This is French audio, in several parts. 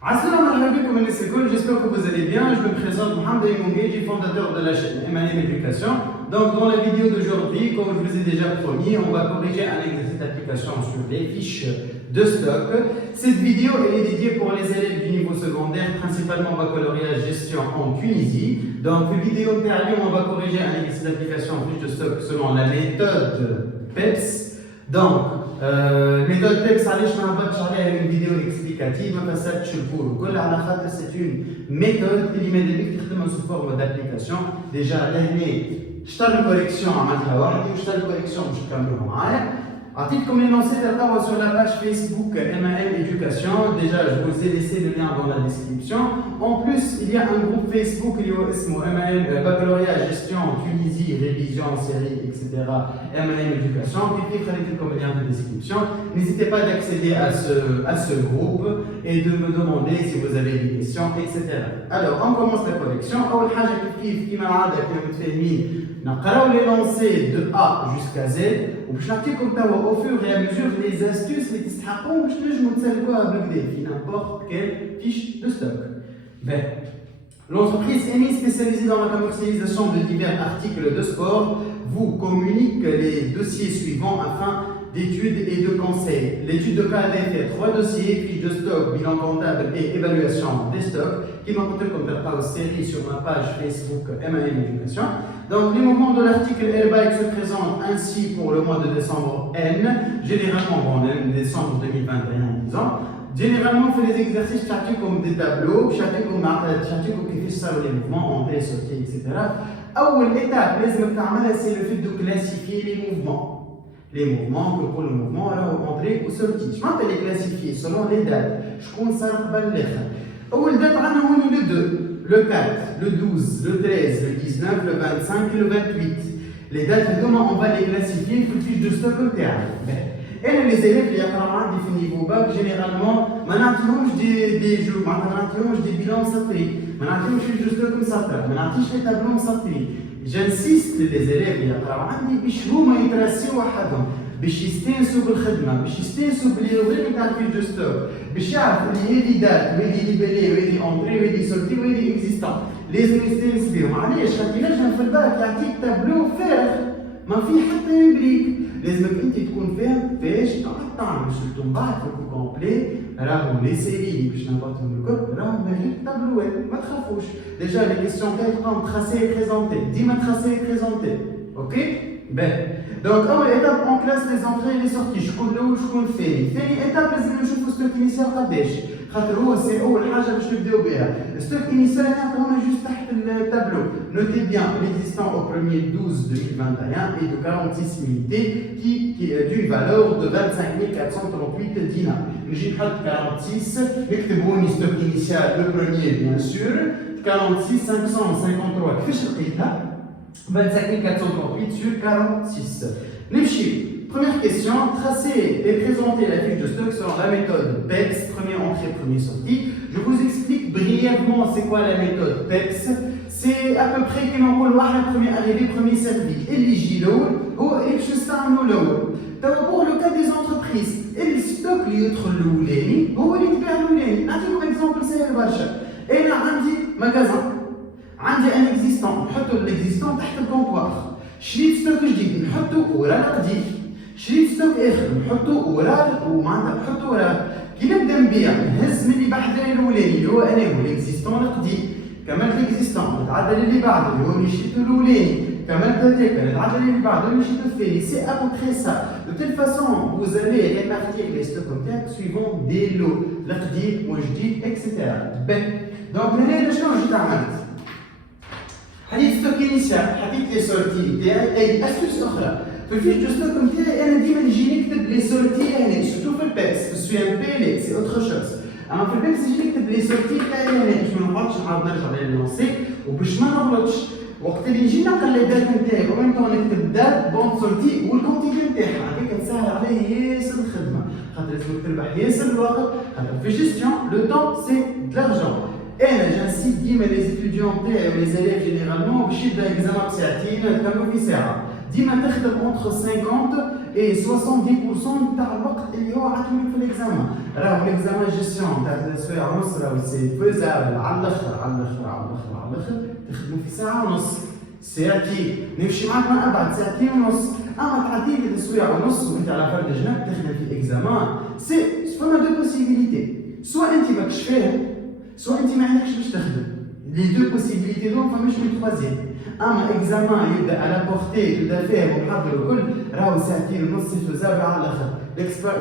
Assalamu alaikum, j'espère que vous allez bien. Je me présente Mohamed Moungedji, fondateur de la chaîne M&M Éducation. Donc dans la vidéo d'aujourd'hui, comme je vous ai déjà promis, on va corriger un exercice d'application sur les fiches de stock. Cette vidéo est dédiée pour les élèves du niveau secondaire, principalement baccalauréat gestion en Tunisie. Donc la vidéo intérieure, on va corriger un exercice d'application en fiche de stock selon la méthode PEPS. Donc méthode PEPS, je vais une vidéo explicative, c'est une méthode qui met sous forme d'application. Déjà, l'année, je fais une correction à correction, comme énoncé sur la page Facebook M&M Éducation. Déjà, je vous ai laissé le lien dans la description. En plus, il y a un groupe Facebook M&M Baccalauréat Gestion Tunisie, Révision, Série, etc. M&M Éducation. Cliquez comme lien de description. N'hésitez pas d'accéder à ce groupe et de me demander si vous avez des questions, etc. Alors, on commence la collection. نقراو les lancers de A jusqu'à Z وباش نعطيكم توا au fur et à mesure les astuces اللي تستحقوا باش تنجموا تسلكوها بكدا في n'importe quelle fiche de stock. Ben, l'entreprise EMI spécialisée dans la commercialisation de divers articles de sport vous communique les dossiers suivants afin d'études et de conseils. L'étude de cas a fait 3 dossiers, fiche de stock, bilan comptable et évaluation des stocks, qui m'ont contenu comme par série sur ma page Facebook M&M Éducation. Donc, les mouvements de l'article Airbag se présentent ainsi pour le mois de décembre N, généralement en décembre 2021, disons. Généralement, on fait des exercices chacun comme des tableaux, chacun comme qui fait ça les mouvements, entrée, sortie, etc. L'étape, c'est le fait de classifier les mouvements. Les mouvements, pour le mouvement, alors entrée ou sortie. Je vais les classifier selon les dates. Je compte ça par les date, on le 2, le 4, le 12, le 13, le 19, le 25 et le 28. Les dates, comment on va les classifier pour fiche de stock au théâtre. Et les élèves, il y a des niveau bac, généralement, maintenant, je des jours, maintenant, je des bilans satellés, maintenant, je fiche de stock comme ça, maintenant, je fais tableau satellé. J'insiste les élèves اللي يقراو عندي باش هما يتراسيو وحدهم باش يستانسوا بالخدمه باش يستانسوا بالريزولت تاع الفيش دو ستوك باش يعرفوا اللي هذه دات وهذه ليبري وهذه اونتري وهذه سورتي وهذه اكزيستون لازم يستانس بهم. علاش؟ خاطر ينجم في الباك يعطيك تابلو فارغ ما فيه حتى يمريك. لازمك انت تكون فاهم فاش تعمل باش من بعد في الكومبلي راهو لي سيري اللي باش نعطيهم الكل راهو ماهيش تابلوات ما تخافوش. ديجا لي كيسيون تاعهم تراسي اي بريزونتي ديما تراسي اي بريزونتي اوكي. باه دونك اول ايتاب اون كلاس لي زونتري لي سورتي شكون الاول وشكون الثاني. ثاني ايتاب لازم نشوفوا ستوك انيسيال قداش خاطر هو سي اول حاجه باش نبداو بها. ستوك انيسيال نعطيونا جوست تحت التابلو. Notez bien l'existant au 1er 12 2021 est de 46 unités qui est d'une valeur de 25 438 dinars. J'ai pris 46, نكتبوا stock initial le premier bien sûr 46 553 كيفاش لقيتها 25 438 sur 46. نمشي. Première question, tracer et présenter la fiche de stock selon la méthode PEPS, première entrée, première sortie. Je vous explique brièvement c'est quoi la méthode PEPS. C'est à peu près comme on voit le premier arrivé, premier servi. Éligible ou pour le cas des entreprises, et le stock li يدخل الاولاني هو اللي يتباع الاولاني. نعطيكم اكزومبل سهل برشا. انا عندي ماغازان عندي ان اكزيستون نحطوا الاكزيستون تحت الكونتوار. شريت ستوك جديد نحطوا ورا القديم. شريت ستوك اخر نحطوا ورا ومعناتها نحطوا ورا. كي نبدا نبيع نهز من اللي بحذايا الاولاني اللي هو انا هو الاكزيستون القديم. كملت الاكزيستون نتعدل اللي بعده اللي هو اللي شريته الاولاني. كملت هذاك نتعدل اللي بعده اللي شريته الثاني. سي ا peu près ça. De toute façon, vous allez répartir les stocks نتاعك suivant des lots. القديم والجديد etc. Donc هنا شنو جيت عملت؟ حديت ستوك انيسيال، حديت لي سورتي نتاعي. اي استوس اخرى في الفيش دو ستوك نتاعي انا ديما نجي نكتب لي سورتي هنا سورتو في البيكس في السي ام بي لي سي اوتر شوز. اما في البيكس نجي نكتب لي سورتي تاعي هنا باش ما نغلطش نعاود نرجع للونسي وباش ما نغلطش. وقت اللي نجي نقل لي دات نتاعي ومن طون نكتب دات بون سورتي والكونتينيو نتاعها هكاك تسهل عليه ياسر الخدمه خاطر لازمك تربح ياسر الوقت خاطر في جيستيون لو طون سي دلارجون. انا جانسيت ديما لي ستوديون تاعي ولي زاليف جينيرالمون باش يبدا اكزامان بساعتين تكملوا في ساعه. ديما تخدم entre 50 et 70% تاع الوقت اللي هو عطولك في الاكزامان. راهو الاكزامان جيستيون تاع 3 سوايع ونص راهو سي فيزابل على الاخر على الاخر على الاخر على الاخر، تخدموا في ساعه ونص. ساعتين نمشي معاك ما ابعد ساعتين ونص، اما تعطي لي 3 سوايع ونص وانت على فرد جنب تخدم في اكزامان. سي فما دو بوسيبيليتي، سوا انت ماكش فاهم سوا انت ما عندكش باش تخدم. لي دو بوسيبيليتي دون فماش من تخوازيام. اما اكزامان يبدا على بورتي تبدا فاهم ومحضر الكل راهو ساعتين ونص سي فوزابل على الاخر.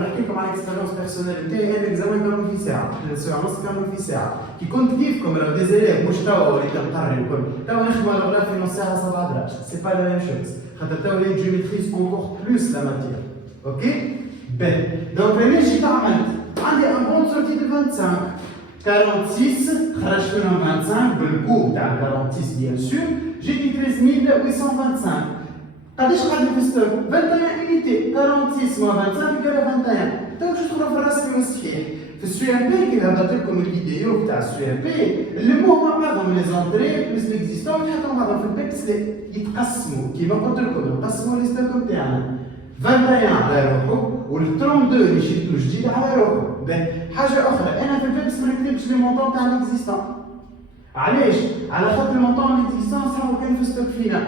نحكي لكم على الاكسبيريونس بيرسونيل نتاعي، انا الاكزامان كانوا في ساعه، 3 سوايع ونص كانوا في ساعه. كي كنت كيفكم راهو ديزيليف مش توا وليت نقرر الكل، توا نخدموا على الغلاف في نص ساعه 7 دراج، سي با لا ميم شوز، خاطر توا لي جو ميتريز اونكور بلوس لا ماتير. اوكي؟ باه دونك انا جيت عملت عندي ان بون سورتي دو 25 46 خرجت منهم 25 بالكو تاع 46 بيان سور، جيتي 13825. قداش قعدت في ستوك؟ 21 unité، 46 moins 25 égale 21. تو باش تدخلوا في الرسمي والصحيح. في السي ام بي كي هبطت لكم الفيديو تاع السي ام بي نلموهم مع بعضهم لي زونتري بلس ليكزيستون نحطوا مع بعضهم في البيكس يتقسموا كيما قلت لكم نقسموا لي ستوك تاعنا. 21 على روحه وال 32 اللي شريتو جديد على روحه. حاجه اخرى انا في البيكس ما نكتبش لي مونطون تاع ليكزيستون. علاش؟ على خاطر المونطون ليكزيستون صراحه كان في ستوك فينا.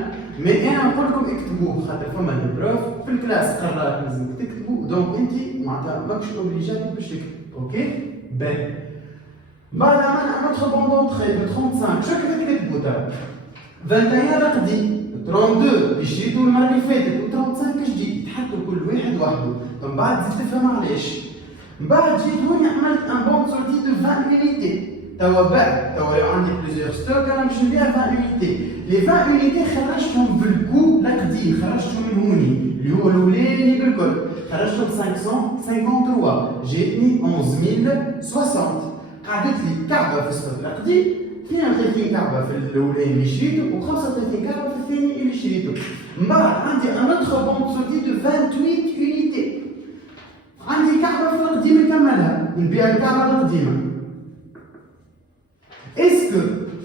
مي انا نقول لكم اكتبوه خاطر فما دي بروف في الكلاس قررت لازمك تكتبوا، دونك انت معناتها ماكش اوبليجاتي باش تكتب. اوكي؟ باهي. بعد عملنا نوتخ بون دونتخي ب 35 شو كيف تكتبوا توا؟ 21 رقدي، 32 اللي شريتو المره اللي فاتت و 35 جديد، يتحطوا كل واحد وحده، من بعد زدت تفهم علاش. من بعد جيت هوني عملت ان بون سورتي دو 20 unité. توا بعد توا عندي بليزيور ستوك انا باش نبيع 20 unité. لي 20 unité خرجتهم بالكو لقدي، خرجتهم من هوني اللي هو الاولاني بالكل، خرجتهم 553 جاتني 11060. قعدت لي كعبه في ستوك لقدي، 32 كعبه في الاولاني اللي شريته و35 كعبه في الثاني اللي شريته. من بعد عندي ان اوتر بون سورتي دو 28 unité. عندي كعبه في القديمه نكملها، نبيع الكعبه القديمه. اسكو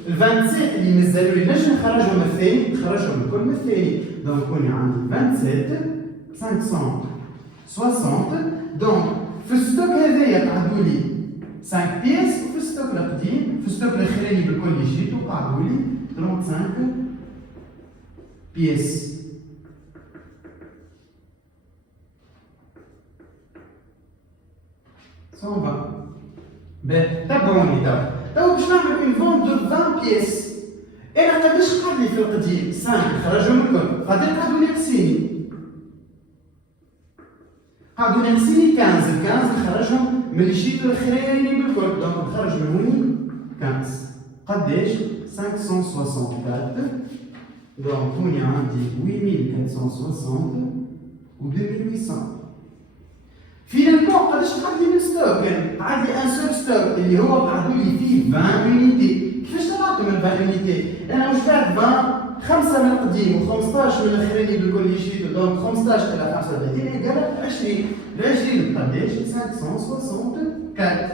ال 27 اللي مازالوا لي نجم نخرجهم من الثاني، نخرجهم الكل من الثاني، دونك يكون عندي 27 560. دونك في الستوك هذايا قعدوا لي 5 بيس، وفي الستوك القديم في الستوك الاخراني بالكل اللي شريتو قعدوا لي 35 بيس. تابعوني توا باش نعمل اون فونت دو 20 بيس. انا قداش قعد لي في القديم؟ 5 خرجوا من الكل، قداش قعدوا ناقصيني؟ قعدوا ناقصيني 15 خرجهم من اللي شريتو الاخراني بالكل، دونك نخرج من هوني 15 قداش؟ 564. دونك هوني عندي 8460 و 2800. فينالمون قداش قعد لي من ستوك؟ قعد لي ان سول ستوك اللي هو قعدوا لي فيه 20 unité. كيفاش طلعتوا من 20 unité؟ انا واش بعت 20 5 من القديم و15 من الاخراني بالكل اللي شريته، دونك 15 على 35 يقال 20. ال 20 قداش؟ 564.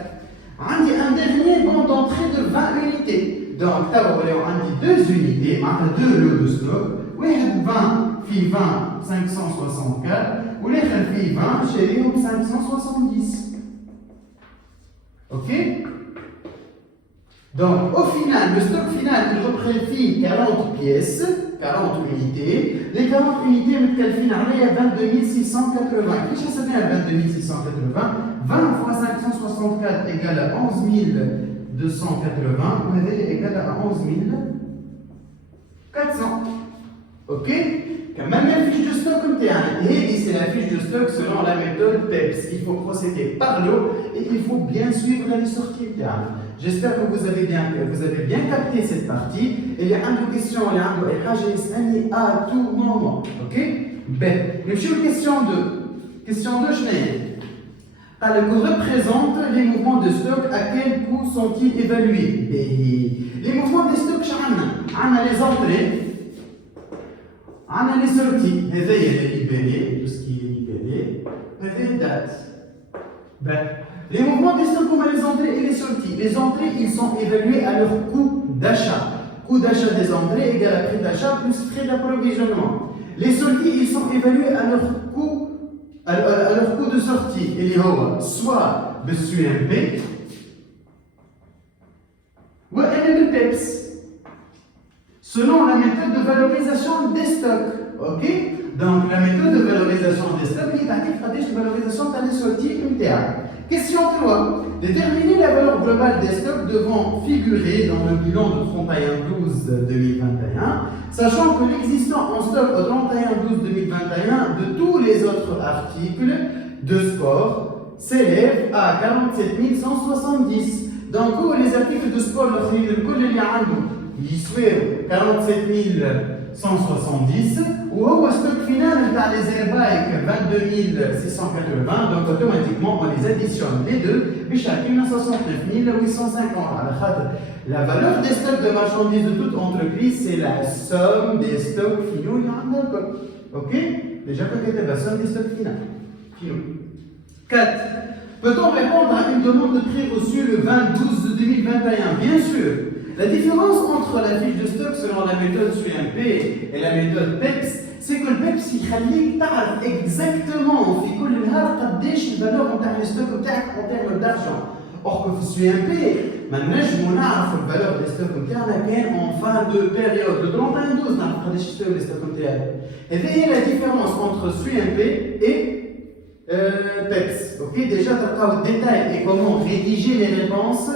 عندي ان ديرنيي بون دونتري دو 20 unité. دونك توا ولاو عندي 2 unité معناتها 2 لو دو ستوك، واحد 20 فيه 20 564 والاخر فيه 20 شاريهم ب 570. اوكي؟ Donc au final, le stock final il représente 40 pièces, 40 unités. Les 40 unités متكلفين عليا 22680. كيفاش حسبناها 22680؟ 20 fois 564 égale à 11280 وهذا égale à 11400. Ok? Quand même la fiche de stock et c'est la fiche de stock selon la méthode PEPS. Il faut procéder par l'eau et il faut bien suivre les sorties. J'espère que vous avez bien capté cette partie. Et il y a une question, il y a une question à tout moment. Ok? Ben, question 2. Question 2, je n'ai alors, que représente les mouvements de stock, à quel coût sont-ils évalués? Les mouvements de stock, on a les entrées. On a les sorties, les libellés, tout ce qui est libellé, les dates. Ben, les mouvements des stocks comme les entrées et les sorties. Les entrées, ils sont évalués à leur coût d'achat. Coût d'achat des entrées égale à prix d'achat plus frais d'approvisionnement. Les sorties, ils sont évalués à leur coût leur coût de sortie, il est soit de SUMP, ou le PEPS, selon la méthode de valorisation des stocks. Ok? Donc, la méthode de valorisation des stocks est la valorisation des sorties MTA. Question 3. Déterminer la valeur globale des stocks devant figurer dans le bilan de 31/12/2021, sachant que l'existant en stock au 31/12/2021 de tous les autres articles de sport s'élève à 47 170. Donc, les articles de sport, ils sont 47 170 ou au stock final dans les airbikes 22 680, donc automatiquement on les additionne les deux, et chacune a 69 850. La valeur des stocks de marchandises de toute entreprise, c'est la somme des stocks finaux. Ok? Déjà, quand tu la somme des stocks finaux. 4. Peut-on répondre à une demande de prix reçue le 20/12/2021? Bien sûr. La différence entre la fiche de stock selon la méthode SUMP et la méthode PEPS, c'est que le PEPS يخليك تعرف exactement في كل نهار قداش الفالور نتاع الستوك نتاعك en termes d'argent. Or que في SUMP ما نجمو نعرف الفالور دي ستوك نتاعنا كان en fin de période de 31/12 نعرف قداش يشتروا لي ستوك نتاعي. هذه هي la différence entre SUMP et PEPS. Ok, déjà تلقاو الديتاي et comment rédiger les réponses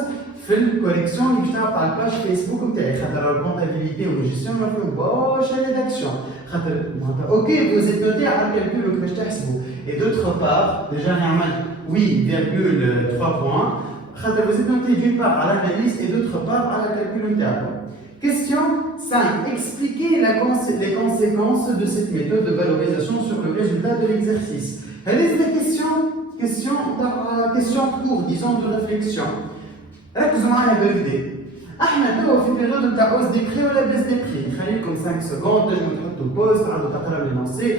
في الكوليكسيون اللي بتاع على الباج فيسبوك نتاعي، خاطر الكونتابيليتي والجيستيون ما فيهم برشا ريداكسيون، خاطر اوكي vous êtes noté على الكالكول كيفاش تحسبوا. Et d'autre part, déjà نعمل 8,3 points، خاطر vous êtes noté d'une part à l'analyse et d'autre part à la calcul نتاعكم. Question 5. Expliquez les conséquences de cette méthode de valorisation sur le résultat de l'exercice. Allez, c'est la question court, disons de réflexion. ركزوا معايا بالكدا. احنا توا في بيريود نتاع اوز دي بري ولا بيس دي بري، نخلي لكم 5 سكوند تنجموا تحطوا بوز، تعاودوا تقراو لي نونسي،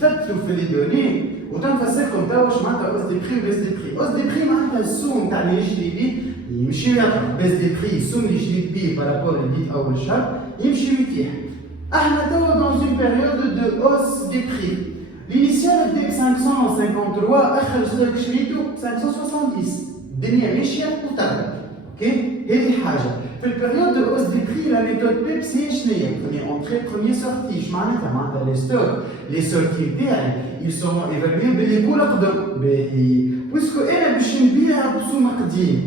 تفتوا في لي دوني وتنفسركم توا واش معناتها اوز دي بري وبيس دي بري. اوز دي بري معناتها السوم نتاع اللي يشري بيه يمشي يطلع، بيس دي بري السوم اللي شريت بيه بارابور اللي ديت اول شهر يمشي ويتيح. احنا توا دون اون بيريود دو اوز دي بري. L'initial était 553, اخر ستوك شريته 570. الدنيا ماشيه وتهبط. اوكي؟ هذه حاجه. في البيريود دو اوز دي بري لا ميثود بيبس هي شنو هي؟ بروميير اونتري بروميير سورتي، اش معناتها؟ معناتها لي ستوك لي سورتي تاعي يسون ايفالوي باللي كول قدم بويسكو انا باش نبيع بسوم قديم،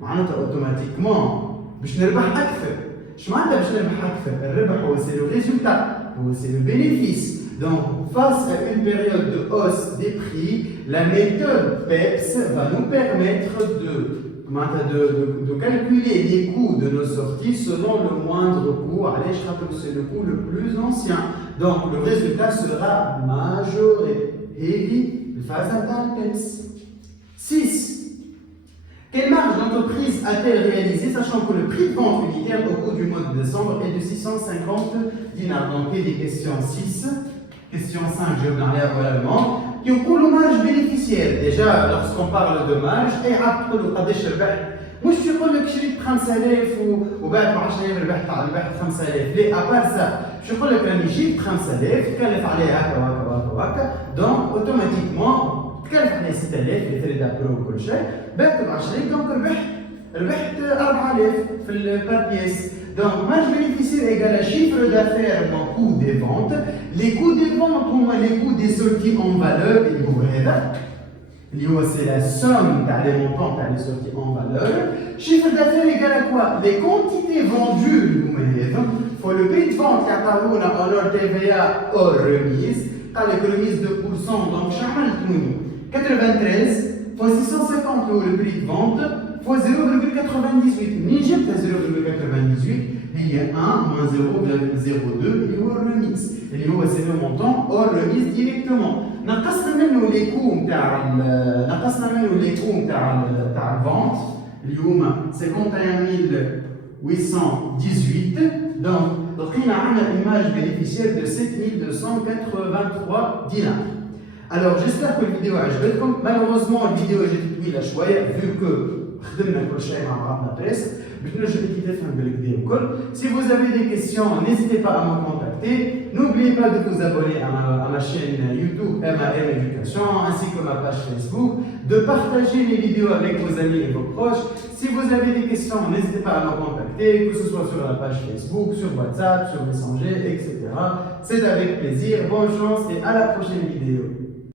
معناتها اوتوماتيكمون باش نربح اكثر. اش معناتها باش نربح اكثر؟ الربح هو سي لو ريزولتا، هو سي لو بينيفيس. Donc, face à une période de hausse des prix, la méthode PEPS va nous permettre de calculer les coûts de nos sorties selon le moindre coût. Allez, je rappelle que c'est le coût le plus ancien. Donc, le résultat sera majoré. Heavy, face à la PEPS. 6. Quelle marge d'entreprise a-t-elle réalisé, sachant que le prix de vente unitaire au cours du mois de décembre est de 650 dinars? Donc, il y a des questions 6. Question 5, je vais parler allemand. Qui ont le marge bénéficiaire. Déjà, lorsqu'on parle de marge, et après, on a des cheveux. Moi, je suis pas le que je 35,000 ou bien 10,000 ربحت على ربحت 5,000. ليه؟ à ça, je suis pas le que j'ai 35,000, تكلف عليه هكا. Donc, automatiquement, تكلف عليه 6,000 في فريد ابرو وكل شيء. بعت 10,000 دونك ربحت 4,000 في البار بيس. Donc, marge bénéficiaire égale à chiffre d'affaires dans coût des ventes. Les coûts des ventes ont les coûts des sorties en valeur. C'est la somme des montants des sorties en valeur. Chiffre d'affaires égale à quoi? Les quantités vendues. Il faut le prix de vente qui apparaît en hors TVA hors remise. Quand l'économise 2%, donc chamal 93 fois 650 euros le prix de vente. Fois 0,98. Niger à 0,98, il y a 1 moins 0,02, il y a remise. Et c'est le montant hors remise directement. نقصنا منه les coûts نتاع الفente. اليوم 51,818. Donc لقينا عندنا une marge bénéficiaire de 7,283 dinars. Alors j'espère que la vidéo a عجبتكم. Malheureusement la vidéo est طويلة شوية vu que خدمنا كل شيء مع بعضنا بريسك باش نرجع كي تفهم بالكدا الكل. Si vous avez des questions, n'hésitez pas à me contacter. contacter. N'oubliez pas de vous abonner à ma chaîne YouTube MAM Éducation ainsi que ma page Facebook, de partager les vidéos avec vos amis et vos proches. Si vous avez des questions, n'hésitez pas à me contacter, que ce soit sur la page Facebook, sur WhatsApp, sur Messenger, etc. C'est avec plaisir. Bonne chance et à la prochaine vidéo.